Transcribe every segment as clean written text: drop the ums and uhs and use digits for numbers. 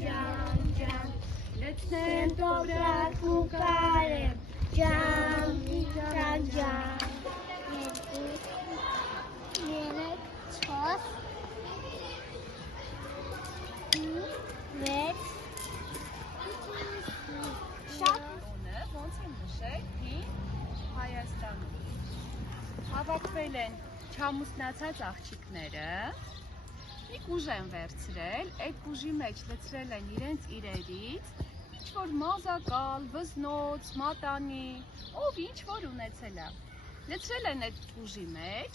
ջան, լցնեմ տոպրակ ու կարեմ, ջան, ջան, Երեք, չորս, վեց, շատ ոնց են նշել հին Հայաստանում։ Հավաքվել են չամուսնացած աղջիկները, մի կուժ են վերցրել, այդ կուժի մեջ լցրել են իրենց իրերից, ինչ-որ մազակալ, վզնոց, մատանի, ով ինչ-որ ունեցել է։ Լցրել են այդ կուժի մեջ,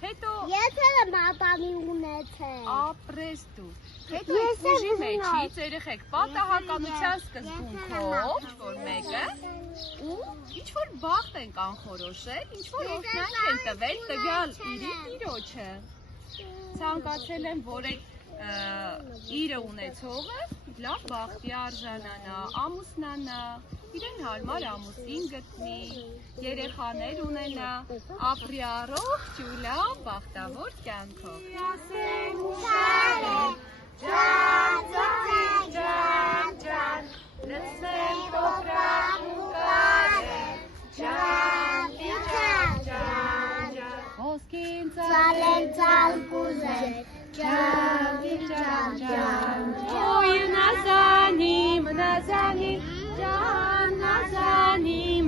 հետո Եթե մատանի ունեցել ապրես դու, հետո այդ կուժի մեջից երեխեք պատահականության սկզբունքով, ինչ-որ մեկը, ու ինչ-որ բախտ են կանխորոշել, ինչ-որ օրհնանք են տվել տվյալ իրի տիրոջը։ Ցանկացել եմ, որ այդ իրը ունեցողը լավ բախտի արժանանա, ամուսնանա, իրեն հարմար ամուսին գտնի, երեխաներ ունենա, ապրի առողջ ու լավ բախտավոր կյանքով։ Ջան, լցնեմ տոպրակ ու կարեմ, ջան, ոսկին Ծալել ծալ կուզել, ջան, Օй նազանիմ, ջան, նազանիմ,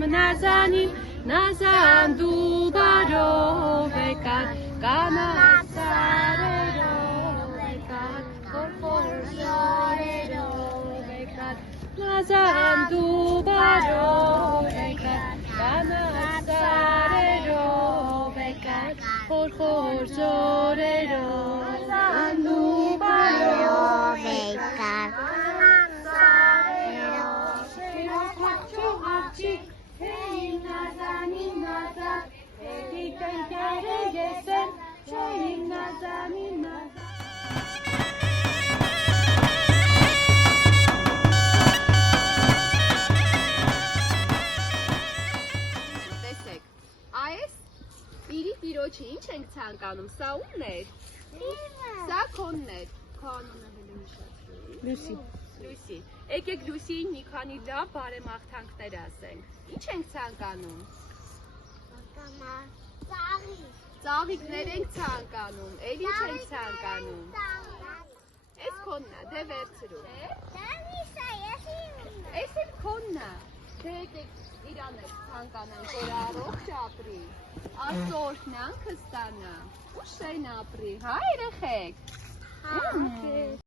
դու բարով եկար, կանաչ սարերով եկար, խորխոր ժարերով եկար, նազան դու բարով եկար, կանաչ սարերով եկար, խորխոր ժարերով, նազան դու բարով եկար Տեսեք, այս իրի տիրոջը ինչ ենք ցանկանում, սա ումն էր, սա քոնն էր, քո անունը հիշեցրու։ Լուսի, եկեք Լուսիին մի քանի լավ բարեմաղթանքներ ասենք, ինչ ենք ցանկանում։ Ծաղիկներ ենք ցանկանում, էլ ինչ ենք ցանկանում։ Էս քոնն է, դե վերցրու։ Էս էլ քոնն է, դե եկեք իրան էլ ցանկանանք, որ առողջ ապրի, Աստծո օրհնանքը ստանա, ու շեն ապրի, հա երեխեք։